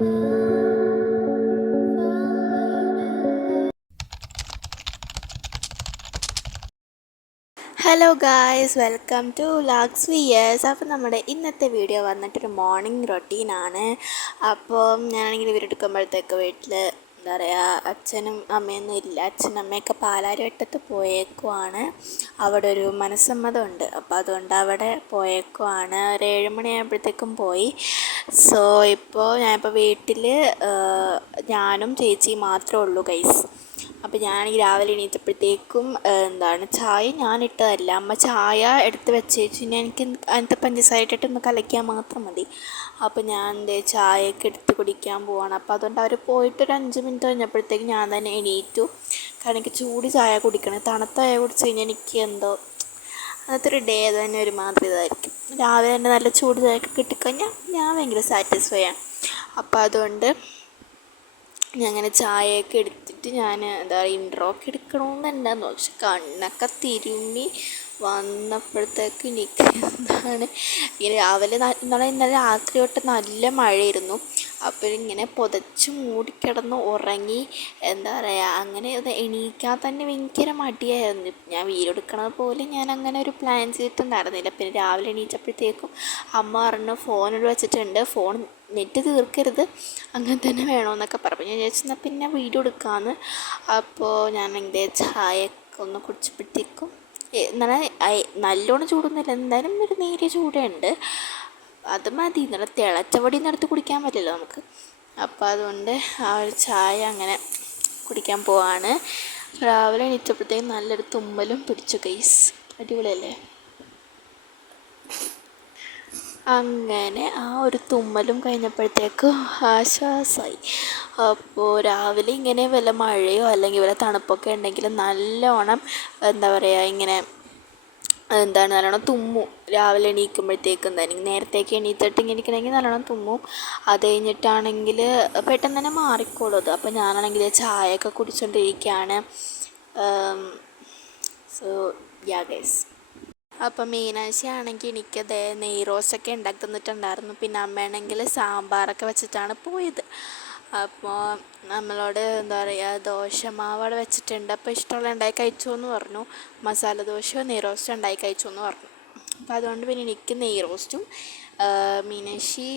Hello guys, welcome to Lux Viewers. അപ്പോൾ നമ്മുടെ ഇന്നത്തെ വീഡിയോ വന്നിട്ടൊരു മോർണിംഗ് റൊട്ടീനാണ്. അപ്പോൾ ഞാനാണെങ്കിൽ വീടെടുക്കുമ്പോഴത്തേക്ക് വീട്ടിൽ എന്താ പറയുക, അച്ഛനും അമ്മയൊന്നും ഇല്ല. അച്ഛനും അമ്മയൊക്കെ പാലാരിവട്ടത്ത് പോയേക്കുവാണ്. അവിടെ ഒരു മനസ്സമ്മതമുണ്ട്. അപ്പോൾ അതുകൊണ്ട് അവിടെ പോയേക്കുവാണ്. ഒരു 7 മണിയാകുമ്പോഴത്തേക്കും പോയി. സോ ഞാനിപ്പോൾ വീട്ടിൽ ഞാനും ചേച്ചിയും മാത്രമേ ഉള്ളൂ ഗൈസ്. അപ്പോൾ ഞാനാണെങ്കിൽ രാവിലെ എണീറ്റപ്പോഴത്തേക്കും ചായ ഞാനിട്ടതല്ല, അമ്മ ചായ എടുത്ത് വെച്ചേച്ചു. എനിക്ക് അതിനകത്ത് പഞ്ചസാര ഇട്ടിട്ടൊന്ന് കലക്കിയാൽ മാത്രം മതി. അപ്പോൾ ഞാൻ ചായയൊക്കെ എടുത്ത് കുടിക്കാൻ പോവാണ്. അപ്പോൾ അതുകൊണ്ട് അവർ പോയിട്ടൊരു 5 മിനിറ്റ് കഴിഞ്ഞപ്പോഴത്തേക്കും ഞാൻ തന്നെ എണീറ്റു. കാരണം എനിക്ക് ചൂട് ചായ കുടിക്കണം. തണുത്ത ചായ കുടിച്ച് കഴിഞ്ഞാൽ എനിക്ക് എന്തോ അന്നത്തെ ഒരു ഡേ തന്നെ ഒരു മാതിരി ഇതായിരിക്കും. രാവിലെ തന്നെ നല്ല ചൂട് ചായയൊക്കെ കിട്ടിക്കഴിഞ്ഞാൽ ഞാൻ ഭയങ്കര സാറ്റിസ്ഫൈ ആണ്. അപ്പോൾ അതുകൊണ്ട് ഞാൻ അങ്ങനെ ചായയൊക്കെ എടുത്തിട്ട് ഞാൻ ഇൻട്രോ ഒക്കെ എടുക്കണമെന്നുണ്ടായിരുന്നു. പക്ഷെ കണ്ണൊക്കെ തിരുമ്മി വന്നപ്പോഴത്തേക്ക് എനിക്ക് ഇങ്ങനെ രാവിലെ ഇന്നലെ രാത്രി തൊട്ട് നല്ല മഴയായിരുന്നു. അപ്പോൾ ഇങ്ങനെ പുതച്ച് മൂടിക്കിടന്ന് ഉറങ്ങി. അങ്ങനെ എണീക്കാൻ തന്നെ ഭയങ്കര മടിയായിരുന്നു. ഞാൻ വീഡിയോ എടുക്കണത് പോലെ ഞാൻ അങ്ങനെ ഒരു പ്ലാൻ ചെയ്തിട്ടുണ്ടായിരുന്നില്ല. പിന്നെ രാവിലെ എണീറ്റപ്പോഴത്തേക്കും അമ്മ പറഞ്ഞു ഫോണിൽ വെച്ചിട്ടുണ്ട്, ഫോൺ നെറ്റ് തീർക്കരുത്, അങ്ങനെ തന്നെ വേണമെന്നൊക്കെ പറഞ്ഞു. ഞാൻ വിചാരിച്ചെന്നാൽ പിന്നെ വീഡിയോ എടുക്കാമെന്ന്. അപ്പോൾ ഞാൻ എൻ്റെ ചായയൊക്കെ ഒന്ന് കുടിച്ചപ്പോഴത്തേക്കും നല്ലോണം ചൂടൊന്നുമില്ല, എന്തായാലും ഒരു നേരിയ ചൂടുണ്ട്. അത് മതി. ഇന്നലെ തിളച്ചപടി നടത്തി കുടിക്കാൻ പറ്റില്ല നമുക്ക്. അപ്പോൾ അതുകൊണ്ട് ആ ഒരു ചായ അങ്ങനെ കുടിക്കാൻ പോവാണ്. രാവിലെ എണീറ്റപ്പോഴത്തേക്കും നല്ലൊരു തുമ്മലും പിടിച്ചു ഗൈസ്. അടിപൊളിയല്ലേ? അങ്ങനെ ആ ഒരു തുമ്മലും കഴിഞ്ഞപ്പോഴത്തേക്കും ആശ്വാസമായി. അപ്പോൾ രാവിലെ ഇങ്ങനെ വല്ല മഴയോ അല്ലെങ്കിൽ വല്ല തണുപ്പൊക്കെ ഉണ്ടെങ്കിൽ നല്ലോണം ഇങ്ങനെ നല്ലോണം തുമ്മും. രാവിലെ എണീക്കുമ്പോഴത്തേക്കും തന്നെ നേരത്തേക്ക് എണീറ്റിട്ട് ഇങ്ങനെ ഇരിക്കണമെങ്കിൽ നല്ലോണം തുമ്മും. അത് കഴിഞ്ഞിട്ടാണെങ്കിൽ പെട്ടെന്ന് തന്നെ മാറിക്കോളും അത്. അപ്പോൾ ഞാനാണെങ്കിൽ ചായയൊക്കെ കുടിച്ചുകൊണ്ടിരിക്കുകയാണ്. So yeah guys. അപ്പം മീനാഴ്ച ആണെങ്കിൽ എനിക്കത് നെയ് റോസ്റ്റൊക്കെ ഉണ്ടാക്കി തന്നിട്ടുണ്ടായിരുന്നു. പിന്നെ അമ്മയാണെങ്കിൽ സാമ്പാറൊക്കെ വെച്ചിട്ടാണ് പോയത്. അപ്പോൾ നമ്മളോട് ദോശമാവ് അവിടെ വെച്ചിട്ടുണ്ട്, അപ്പോൾ ഇഷ്ടമുള്ള ഉണ്ടാക്കി കഴിച്ചോ എന്ന് പറഞ്ഞു. മസാല ദോശയോ നെയ് റോസ്റ്റോ ഉണ്ടാക്കി കഴിച്ചോ എന്ന് പറഞ്ഞു. അപ്പോൾ അതുകൊണ്ട് പിന്നെ എനിക്ക് നെയ് റോസ്റ്റും മീനാക്ഷി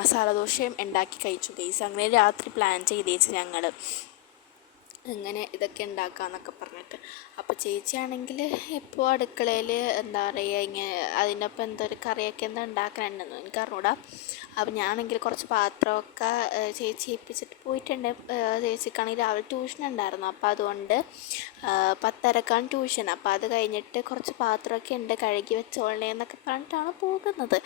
മസാല ദോശയും ഉണ്ടാക്കി കഴിച്ചു ഗൈസ്. അങ്ങനെ രാത്രി പ്ലാൻ ചെയ്തേച്ച് ഞങ്ങൾ അങ്ങനെ ഇതൊക്കെ ഉണ്ടാക്കാമെന്നൊക്കെ പറഞ്ഞിട്ട്. അപ്പോൾ ചേച്ചിയാണെങ്കിൽ ഇപ്പോൾ അടുക്കളയിൽ ഇങ്ങനെ അതിനൊപ്പം എന്തൊരു കറിയൊക്കെ ഉണ്ടാക്കാനുണ്ടെന്ന് എനിക്ക് അറിഞ്ഞൂടാ. അപ്പോൾ ഞാനാണെങ്കിൽ കുറച്ച് പാത്രമൊക്കെ ചേച്ചി ഏൽപ്പിച്ചിട്ട് പോയിട്ടുണ്ട്. ചേച്ചിക്കാണെങ്കിൽ രാവിലെ ട്യൂഷൻ ഉണ്ടായിരുന്നു. അപ്പോൾ അതുകൊണ്ട് 10:30 ട്യൂഷൻ. അപ്പോൾ അത് കഴിഞ്ഞിട്ട് കുറച്ച് പാത്രമൊക്കെ ഉണ്ട്, കഴുകി വെച്ചോളണേ എന്നൊക്കെ പറഞ്ഞിട്ടാണ് പോകുന്നത്.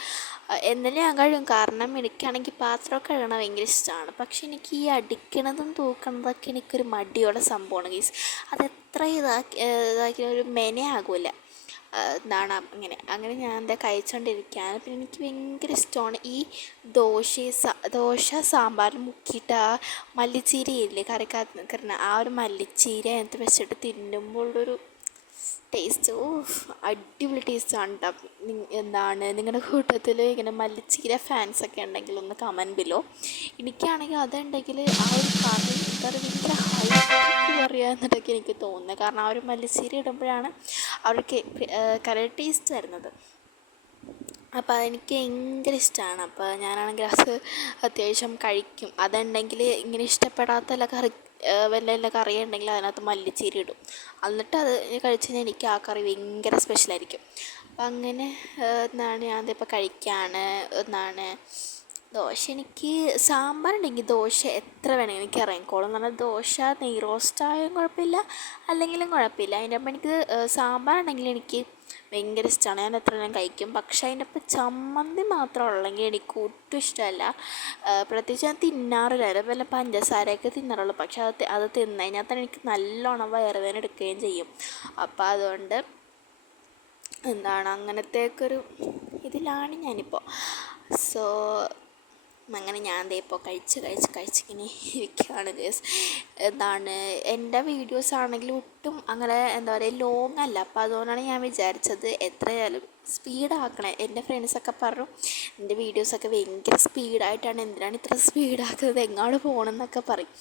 എന്നാലും ഞാൻ കഴുകും, കാരണം എനിക്കാണെങ്കിൽ പാത്രമൊക്കെ കഴുകണ ഭയങ്കര ഇഷ്ടമാണ്. പക്ഷെ എനിക്ക് ഈ അടിക്കണതും തൂക്കണതൊക്കെ എനിക്കൊരു മടിയുള്ള സംഭവമാണ് ഗൈസ്. അതെത്ര ഇതാക്കി ഒരു മെനയാകില്ല. അങ്ങനെ ഞാൻ കഴിച്ചുകൊണ്ടിരിക്കുകയാണ്. പിന്നെ എനിക്ക് ഭയങ്കര ഇഷ്ടമാണ് ഈ ദോശ സാമ്പാർ മുക്കിയിട്ട് ആ മല്ലിച്ചീരയില്ലേ കറിക്കകത്ത് ആ ഒരു മല്ലിച്ചീര അതിനകത്ത് വെച്ചിട്ട് തിന്നുമ്പോഴൊരു ടേസ്റ്റ് അടിപൊളി ടേസ്റ്റാണ് കേട്ടോ. നിങ്ങളുടെ കൂട്ടത്തിൽ ഇങ്ങനെ മല്ലിച്ചീര ഫാൻസൊക്കെ ഉണ്ടെങ്കിൽ ഒന്ന് കമൻറ്റ് ബിലോ. എനിക്കാണെങ്കിൽ അതുണ്ടെങ്കിൽ ആ ഒരു കറി ഭയങ്കര ഹൈ കറിയാ എന്നതൊക്കെ എനിക്ക് തോന്നുന്നത്. കാരണം ആ ഒരു മല്ലിച്ചീര ഇടുമ്പോഴാണ് അവർക്ക് കറി ടേസ്റ്റ് വരുന്നത്. അപ്പോൾ അതെനിക്ക് ഭയങ്കര ഇഷ്ടമാണ്. അപ്പോൾ ഞാനാണെങ്കിൽ അത് അത്യാവശ്യം കഴിക്കും. അതുണ്ടെങ്കിൽ ഇങ്ങനെ ഇഷ്ടപ്പെടാത്ത വല്ല കറി ഉണ്ടെങ്കിൽ അതിനകത്ത് മല്ലിച്ചീര ഇടും. എന്നിട്ട് അത് കഴിച്ച് കഴിഞ്ഞാൽ എനിക്ക് ആ കറി ഭയങ്കര സ്പെഷ്യലായിരിക്കും. അപ്പം അങ്ങനെ ഞാനിപ്പോൾ കഴിക്കുകയാണ്. ദോശ എനിക്ക് സാമ്പാറുണ്ടെങ്കിൽ ദോശ എത്ര വേണമെങ്കിലും എനിക്ക് ഇറങ്ങിക്കോളും. ദോശ നെയ് റോസ്റ്റായാലും കുഴപ്പമില്ല, അല്ലെങ്കിലും കുഴപ്പമില്ല. അതിൻ്റെ ഒപ്പം എനിക്ക് സാമ്പാറുണ്ടെങ്കിൽ എനിക്ക് ഭയങ്കര ഇഷ്ടമാണ്, ഞാൻ എത്ര നേരം കഴിക്കും. പക്ഷേ അതിൻ്റെ ഒപ്പം ചമ്മന്തി മാത്രം ഉള്ളെങ്കിൽ എനിക്ക് ഒട്ടും ഇഷ്ടമല്ല. പ്രത്യേകിച്ച് ഞാൻ തിന്നാറില്ല, വല്ല പഞ്ചസാരയൊക്കെ തിന്നാറുള്ളൂ. പക്ഷെ അത് തിന്നു കഴിഞ്ഞാൽ തന്നെ എനിക്ക് നല്ലോണം വയറുവേദന എടുക്കുകയും ചെയ്യും. അപ്പോൾ അതുകൊണ്ട് അങ്ങനത്തേക്കൊരു ഇതിലാണ് ഞാനിപ്പോൾ. സോ അങ്ങനെ ഞാൻ ഇപ്പോൾ കഴിച്ചിങ്ങനെ ഇരിക്കുകയാണ് ഗൈസ്. എൻ്റെ വീഡിയോസ് ആണെങ്കിലും ഒട്ടും അങ്ങനെ ലോങ് അല്ല. അപ്പോൾ അതുകൊണ്ടാണ് ഞാൻ വിചാരിച്ചത് എത്രയായാലും സ്പീഡാക്കണേ. എൻ്റെ ഫ്രണ്ട്സൊക്കെ പറഞ്ഞു എൻ്റെ വീഡിയോസൊക്കെ ഭയങ്കര സ്പീഡായിട്ടാണ്, എന്തിനാണ് ഇത്ര സ്പീഡാക്കുന്നത്, എങ്ങോട്ട് പോകണമെന്നൊക്കെ പറയും.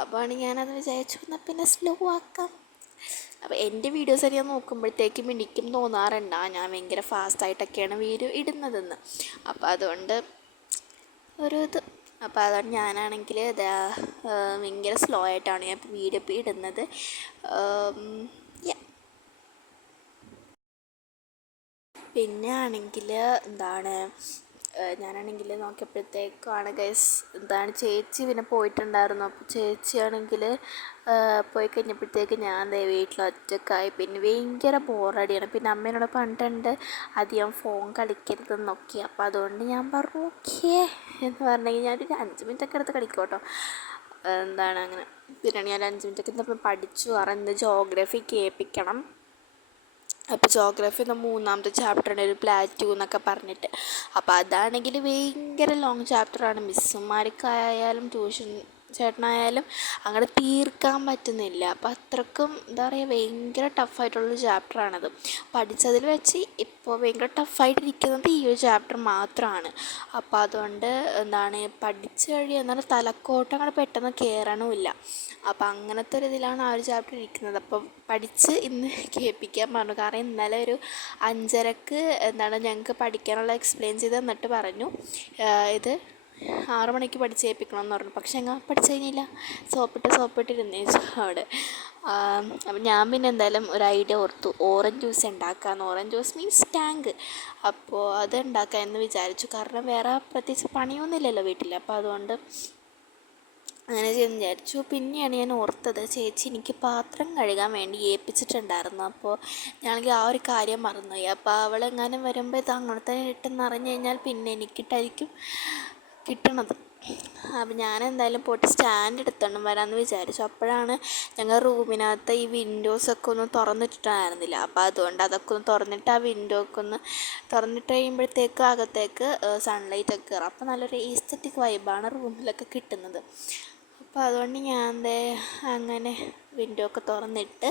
അപ്പോൾ ഞാനത് വിചാരിച്ചു എന്നാൽ പിന്നെ സ്ലോ ആക്കാം. അപ്പോൾ എൻ്റെ വീഡിയോസ് ഞാൻ നോക്കുമ്പോഴത്തേക്കും എനിക്കും തോന്നാറുണ്ട് ഞാൻ ഭയങ്കര ഫാസ്റ്റായിട്ടൊക്കെയാണ് വീഡിയോ ഇടുന്നതെന്ന്. അപ്പോൾ അതുകൊണ്ട് ഒരു ഇത് അപ്പോൾ അതുകൊണ്ട് ഞാനാണെങ്കിൽ ഭയങ്കര സ്ലോ ആയിട്ടാണ് ഞാൻ വീഡിയോ ഇപ്പോൾ ഇടുന്നത്. പിന്നെ ആണെങ്കിൽ എന്താണ് ഞാനാണെങ്കിൽ നോക്കിയപ്പോഴത്തേക്കാണ് ഗൈസ് ചേച്ചി പിന്നെ പോയിട്ടുണ്ടായിരുന്നു. അപ്പോൾ ചേച്ചിയാണെങ്കിൽ പോയി കഴിഞ്ഞപ്പോഴത്തേക്ക് ഞാൻ വീട്ടിൽ ഒറ്റക്കായി. പിന്നെ ഭയങ്കര ബോറടിയാണ്. പിന്നെ അമ്മേനോട് പറഞ്ഞിട്ടുണ്ട് അധികം ഫോൺ കളിക്കരുതെന്നൊക്കെ. അപ്പോൾ അതുകൊണ്ട് ഞാൻ പറഞ്ഞു ഓക്കേ എന്ന് പറഞ്ഞെങ്കിൽ ഞാനൊരു 5 മിനിറ്റൊക്കെ എടുത്ത് കളിക്കും കേട്ടോ. അങ്ങനെ പിന്നെ ഞാൻ 5 മിനിറ്റൊക്കെ ഇന്ന് പഠിച്ചു. ഇന്ന് ജോഗ്രഫി കേൾപ്പിക്കണം. അപ്പോൾ ജോഗ്രഫി എന്ന 3ാമത്തെ ചാപ്റ്ററാണ് ഒരു പ്ലാറ്റൂ എന്നൊക്കെ പറഞ്ഞിട്ട്. അപ്പോൾ അതാണെങ്കിൽ ഭയങ്കര ലോങ് ചാപ്റ്ററാണ്. മിസ്സുമാർക്കായാലും ട്യൂഷൻ ചേട്ടനായാലും അങ്ങനെ തീർക്കാൻ പറ്റുന്നില്ല. അപ്പോൾ അത്രക്കും ഭയങ്കര ടഫായിട്ടുള്ളൊരു ചാപ്റ്ററാണത്. പഠിച്ചതിൽ വെച്ച് ഇപ്പോൾ ഭയങ്കര ടഫായിട്ടിരിക്കുന്നത് ഈ ഒരു ചാപ്റ്റർ മാത്രമാണ്. അപ്പോൾ അതുകൊണ്ട് പഠിച്ച് കഴിയുന്ന തലക്കോട്ട് അങ്ങനെ പെട്ടെന്ന് കയറണമില്ല. അപ്പോൾ അങ്ങനത്തെ ഒരു ഇതിലാണ് ആ ഒരു ചാപ്റ്റർ ഇരിക്കുന്നത്. അപ്പോൾ പഠിച്ച് ഇന്ന് കേൾപ്പിക്കാൻ പറഞ്ഞു. കാരണം ഇന്നലെ ഒരു 5:30ക്ക് ഞങ്ങൾക്ക് പഠിക്കാനുള്ള എക്സ്പ്ലെയിൻ ചെയ്ത് തന്നിട്ട് പറഞ്ഞു ഇത് 6 മണിക്ക് പഠിച്ച് കേൾപ്പിക്കണമെന്ന് പറഞ്ഞു. പക്ഷെ ഞങ്ങൾ പഠിച്ചു കഴിഞ്ഞില്ല. സോപ്പിട്ടിരുന്നേ അവിടെ. അപ്പം ഞാൻ പിന്നെ എന്തായാലും ഒരു ഐഡിയ ഓർത്തു, ഓറഞ്ച് ജ്യൂസ് ഉണ്ടാക്കാമെന്ന്. Orange juice means tank. അപ്പോൾ അത് ഉണ്ടാക്കാമെന്ന് വിചാരിച്ചു. കാരണം വേറെ പ്രത്യേകിച്ച് പണിയൊന്നുമില്ലല്ലോ വീട്ടിൽ. അപ്പോൾ അതുകൊണ്ട് അങ്ങനെ ചെയ്യുമെന്ന് വിചാരിച്ചു. പിന്നെയാണ് ഞാൻ ഓർത്തത് ചേച്ചി എനിക്ക് പാത്രം കഴുകാൻ വേണ്ടി ഏൽപ്പിച്ചിട്ടുണ്ടായിരുന്നു. അപ്പോൾ ഞാനെങ്കിൽ ആ ഒരു കാര്യം മറന്നുപോയി. അപ്പോൾ അവളെങ്ങാനും വരുമ്പോൾ ഇത് അങ്ങോട്ട് ഇട്ടെന്ന് അറിഞ്ഞു കഴിഞ്ഞാൽ പിന്നെ എനിക്കിട്ടായിരിക്കും കിട്ടണത്. അപ്പം ഞാൻ എന്തായാലും പോയിട്ട് സ്റ്റാൻഡ് എടുത്തോണ്ട് വരാമെന്ന് വിചാരിച്ചു. അപ്പോഴാണ് ഞങ്ങൾ റൂമിനകത്ത് ഈ വിൻഡോസൊക്കെ ഒന്ന് തുറന്നിട്ടിട്ടായിരുന്നില്ല. അപ്പോൾ അതുകൊണ്ട് അതൊക്കെ ഒന്ന് തുറന്നിട്ട് ആ വിൻഡോ ഒക്കെ ഒന്ന് തുറന്നിട്ട് കഴിയുമ്പോഴത്തേക്ക് അകത്തേക്ക് സൺലൈറ്റൊക്കെ കയറും. അപ്പോൾ നല്ലൊരു ഈസ്തറ്റിക് വൈബാണ് റൂമിലൊക്കെ കിട്ടുന്നത്. അപ്പോൾ അതുകൊണ്ട് ഞാൻ അങ്ങനെ വിൻഡോ ഒക്കെ തുറന്നിട്ട്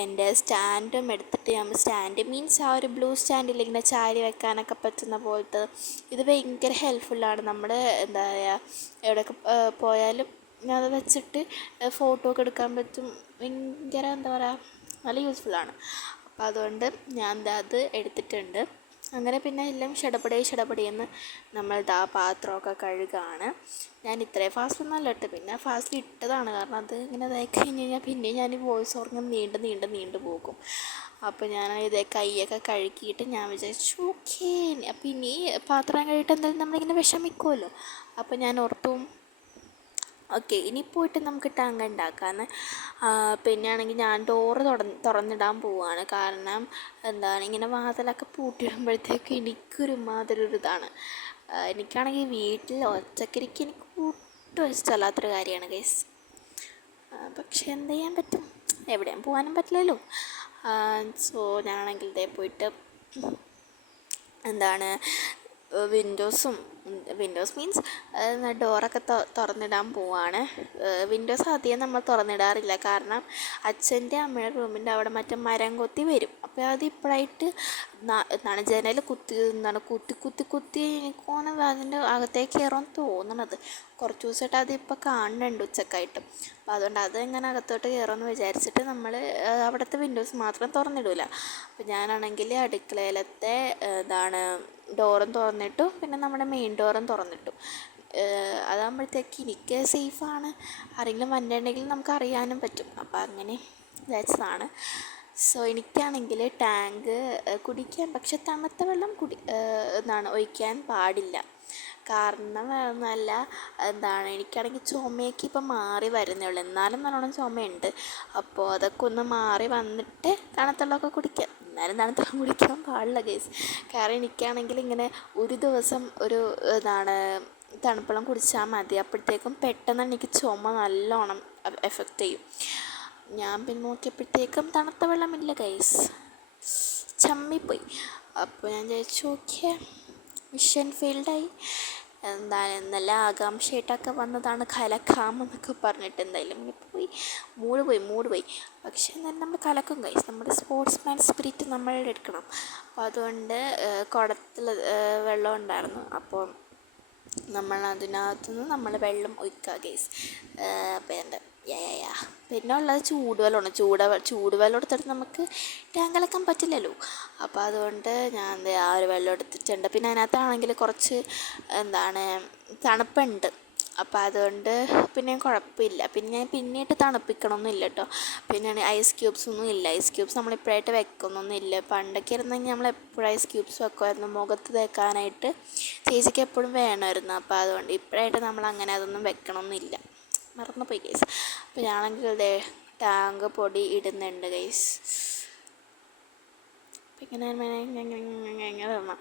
എൻ്റെ സ്റ്റാൻഡും എടുത്തിട്ട് സ്റ്റാൻഡ് മീൻസ് ആ ഒരു ബ്ലൂ സ്റ്റാൻഡിൽ ഇങ്ങനെ ചാരി വെക്കാനൊക്കെ പറ്റുന്ന പോലത്തെ ഇത് ഭയങ്കര ഹെൽപ്ഫുള്ളാണ്. നമ്മൾ എവിടെയൊക്കെ പോയാലും അത് വെച്ചിട്ട് ഫോട്ടോ ഒക്കെ എടുക്കാൻ പറ്റും. ഭയങ്കര നല്ല യൂസ്ഫുള്ളാണ്. അപ്പോൾ അതുകൊണ്ട് ഞാൻ അത് എടുത്തിട്ടുണ്ട്. അങ്ങനെ പിന്നെ എല്ലാം ഷടപടിയെന്ന് നമ്മൾ പാത്രമൊക്കെ കഴുകുകയാണ്. ഞാൻ ഇത്രയും ഫാസ്റ്റൊന്നുമല്ല ഇട്ട്, പിന്നെ ഫാസ്റ്റിൽ ഇട്ടതാണ്. കാരണം അത് ഇങ്ങനെ ഇതായി കഴിഞ്ഞ് കഴിഞ്ഞാൽ പിന്നെ ഞാൻ വോയിസ് ഓർങ്ങും നീണ്ടു പോകും. അപ്പോൾ ഞാൻ കൈയൊക്കെ കഴുകിയിട്ട് ഞാൻ വിചാരിച്ചു ഓക്കേ അപ്പോൾ ഇനി പാത്രം കഴുകിയിട്ട് എന്തായാലും നമ്മളിങ്ങനെ വിഷമിക്കുമല്ലോ. അപ്പോൾ ഞാൻ ഓർത്തു ഓക്കെ ഇനി പോയിട്ട് നമുക്ക് ടാങ്ക് ഉണ്ടാക്കാമെന്ന്. പിന്നെയാണെങ്കിൽ ഞാൻ ഡോറ് തുറന്നിടാൻ പോവുകയാണ്. കാരണം ഇങ്ങനെ വാതിലൊക്കെ പൂട്ടിയിടുമ്പോഴത്തേക്ക് എനിക്കൊരു മാതിരി ഒരു ഇതാണ്. എനിക്കാണെങ്കിൽ വീട്ടിൽ ഒറ്റയ്ക്കിരിക്കാൻ എനിക്ക് ഒട്ടും ഇഷ്ടമല്ലാത്തൊരു കാര്യമാണ് ഗൈസ്. പക്ഷെ എന്ത് ചെയ്യാൻ പറ്റും, എവിടെയും പോകാനും പറ്റില്ലല്ലോ. സോ ഞാനാണെങ്കിൽ ഇതേ പോയിട്ട് വിൻഡോസ് മീൻസ് ഡോറൊക്കെ തുറന്നിടാൻ പോവാണ്. വിൻഡോസ് അധികം നമ്മൾ തുറന്നിടാറില്ല. കാരണം അച്ഛൻ്റെ അമ്മയുടെ റൂമിൻ്റെ അവിടെ മറ്റേ മരം കൊത്തി വരും. അപ്പോൾ അത് ഇപ്പോഴായിട്ട് ജനൽ കുത്തി എനിക്കോന്ന് അതിൻ്റെ അകത്തേക്ക് കയറുമെന്ന് തോന്നണത്. കുറച്ച് ദിവസമായിട്ട് അതിപ്പോൾ കാണുന്നുണ്ട് ഉച്ചക്കായിട്ട്. അപ്പോൾ അതുകൊണ്ട് അത് എങ്ങനെ അകത്തോട്ട് കയറുമെന്ന് വിചാരിച്ചിട്ട് നമ്മൾ അവിടുത്തെ വിൻഡോസ് മാത്രം തുറന്നിടില്ല. അപ്പോൾ ഞാനാണെങ്കിൽ അടുക്കളയിലത്തെ ഡോറും തുറന്നിട്ടു, പിന്നെ നമ്മുടെ മെയിൻ ഡോറും തുറന്നിട്ടു. അതാകുമ്പോഴത്തേക്ക് എനിക്ക് സേഫാണ്. ആരെങ്കിലും വന്നിട്ടുണ്ടെങ്കിൽ നമുക്ക് അറിയാനും പറ്റും. അപ്പോൾ അങ്ങനെ വിചാരിച്ചതാണ്. സോ എനിക്കാണെങ്കിൽ ടാങ്ക് കുടിക്കാൻ, പക്ഷെ തണുത്ത വെള്ളം ഒഴിക്കാൻ പാടില്ല. കാരണം നല്ല എനിക്കാണെങ്കിൽ ചുമയൊക്കെ ഇപ്പം മാറി വരുന്നേ ഉള്ളൂ. എന്നാലും നല്ലോണം ചുമയുണ്ട്. അപ്പോൾ അതൊക്കെ ഒന്ന് മാറി വന്നിട്ട് തണുത്ത വെള്ളമൊക്കെ കുടിക്കാം. എന്നാലും തണുത്ത വെള്ളം കുടിക്കാൻ പാടില്ല ഗൈസ്. കാരണം എനിക്കാണെങ്കിൽ ഇങ്ങനെ ഒരു ദിവസം ഒരു തണുപ്പുവെള്ളം കുടിച്ചാൽ മതി. അപ്പോഴത്തേക്കും പെട്ടെന്ന് എനിക്ക് ചുമ നല്ലോണം എഫക്റ്റ് ചെയ്യും. ഞാൻ പിന്നെ നോക്കിയപ്പോഴത്തേക്കും തണുത്ത വെള്ളമില്ല ഗൈസ്, ചമ്മിപ്പോയി. അപ്പോൾ ഞാൻ വിചാരിച്ചു ഓക്കെ മിഷൻ ഫെയിൽഡായി. എന്താണ് നല്ല ആകാംക്ഷയായിട്ടൊക്കെ വന്നതാണ് കലക്കാമെന്നൊക്കെ പറഞ്ഞിട്ട്. എന്തായാലും പോയി മൂഡ് പോയി. പക്ഷേ എന്നാലും നമ്മൾ കലക്കും ഗൈസ്. നമ്മുടെ സ്പോർട്സ്മാൻ സ്പിരിറ്റ് നമ്മൾ എടുക്കണം. അപ്പോൾ അതുകൊണ്ട് കുടത്തിൽ വെള്ളം ഉണ്ടായിരുന്നു. അപ്പോൾ നമ്മൾ അതിനകത്തുനിന്ന് നമ്മൾ വെള്ളം ഒഴിക്കുക ഗൈസ്. പിന്നെ പിന്നെ ഉള്ളത് ചൂടുവെള്ളമാണ്. ചൂടുവെള്ളം എടുത്തിട്ട് നമുക്ക് ടാങ്ക് പറ്റില്ലല്ലോ. അപ്പോൾ അതുകൊണ്ട് ഞാൻ ആ ഒരു വെള്ളം എടുത്തിട്ടുണ്ട്. പിന്നെ അതിനകത്താണെങ്കിൽ കുറച്ച് തണുപ്പുണ്ട്. അപ്പോൾ അതുകൊണ്ട് പിന്നെ കുഴപ്പമില്ല. പിന്നെ പിന്നീട്ട് തണുപ്പിക്കണമൊന്നുമില്ല കേട്ടോ. പിന്നെ ഐസ് ക്യൂബ്സൊന്നും ഇല്ല. ഐസ് ക്യൂബ്സ് നമ്മളിപ്പോഴായിട്ട് വെക്കുന്നൊന്നുമില്ല. പണ്ടൊക്കെ ഇരുന്നെങ്കിൽ നമ്മളെപ്പോഴും ഐസ് ക്യൂബ്സ് വെക്കുമായിരുന്നു മുഖത്ത് തേക്കാനായിട്ട്. ചേച്ചിക്ക് എപ്പോഴും വേണമായിരുന്നു. അപ്പോൾ അതുകൊണ്ട് ഇപ്പോഴായിട്ട് നമ്മളങ്ങനെ അതൊന്നും വെക്കണമെന്നില്ല. മറന്നുപോയി ഗൈസ്. അപ്പോൾ ഞാനാണെങ്കിൽ ടാങ്ക് പൊടി ഇടുന്നുണ്ട് ഗൈസ്. അപ്പം ഇങ്ങനെ ഇടണം.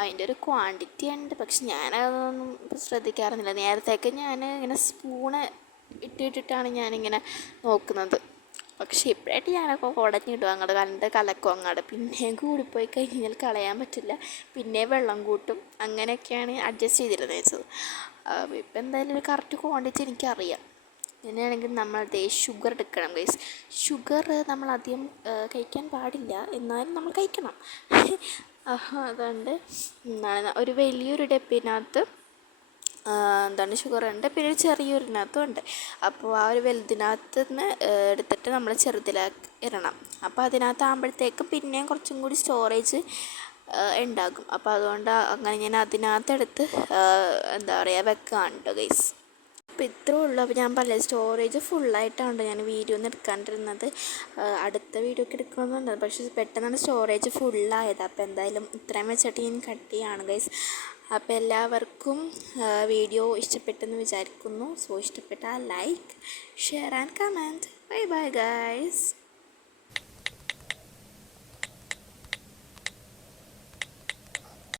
അതിൻ്റെ ഒരു ക്വാണ്ടിറ്റി ഉണ്ട്. പക്ഷെ ഞാനതൊന്നും ശ്രദ്ധിക്കാറൊന്നുമില്ല. നേരത്തെയൊക്കെ ഞാൻ ഇങ്ങനെ സ്പൂണ് ഇട്ടിട്ടാണ് ഞാനിങ്ങനെ നോക്കുന്നത്. പക്ഷേ ഇപ്പോഴായിട്ട് ഞാനൊക്കെ കുടഞ്ഞിടും അങ്ങോട്ട് കലക്കും അങ്ങോട്ട്. പിന്നെയും കൂടിപ്പോയി കഴിഞ്ഞാൽ കളയാൻ പറ്റില്ല. പിന്നെ വെള്ളം കൂട്ടും. അങ്ങനെയൊക്കെയാണ് അഡ്ജസ്റ്റ് ചെയ്തിരുന്നത് വെച്ചത്. ഇപ്പം എന്തായാലും ഒരു കറക്റ്റ് ക്വാണ്ടിറ്റി എനിക്കറിയാം. പിന്നെയാണെങ്കിൽ നമ്മൾ ഷുഗർ എടുക്കണം ഗൈസ്. ഷുഗർ നമ്മളധികം കഴിക്കാൻ പാടില്ല, എന്നാലും നമ്മൾ കഴിക്കണം. അതുകൊണ്ട് ഒരു വലിയൊരു ഡപ്പിനകത്ത് ഷുഗറുണ്ട്. പിന്നെ ഒരു ചെറിയൊരിനകത്തും ഉണ്ട്. അപ്പോൾ ആ ഒരു വലുതിനകത്ത് നിന്ന് എടുത്തിട്ട് നമ്മൾ ചെറുതിലാക്കി ഇടണം. അപ്പോൾ അതിനകത്താകുമ്പോഴത്തേക്കും പിന്നെയും കുറച്ചും കൂടി സ്റ്റോറേജ് ഉണ്ടാകും. അപ്പോൾ അതുകൊണ്ട് അങ്ങനെ ഞാൻ അതിനകത്തെടുത്ത് വെക്കുകയാണ് കേട്ടോ ഗൈസ്. അപ്പോൾ ഇത്രേ ഉള്ളൂ. അപ്പോൾ ഞാൻ പറഞ്ഞില്ല, സ്റ്റോറേജ് ഫുള്ളായിട്ടാണ് ഞാൻ വീഡിയോ ഒന്നും എടുക്കാണ്ടിരുന്നത്. അടുത്ത വീഡിയോ ഒക്കെ എടുക്കണമെന്നുണ്ട്. പക്ഷേ പെട്ടെന്നാണ് സ്റ്റോറേജ് ഫുള്ളായത്. അപ്പോൾ എന്തായാലും ഇത്രയും വെച്ചിട്ട് ഞാൻ കട്ട് ചെയ്യാണ് ഗൈസ്. അപ്പോൾ എല്ലാവർക്കും വീഡിയോ ഇഷ്ടപ്പെട്ടെന്ന് വിചാരിക്കുന്നു. സോ ഇഷ്ടപ്പെട്ടാൽ like, share and comment. Bye bye guys.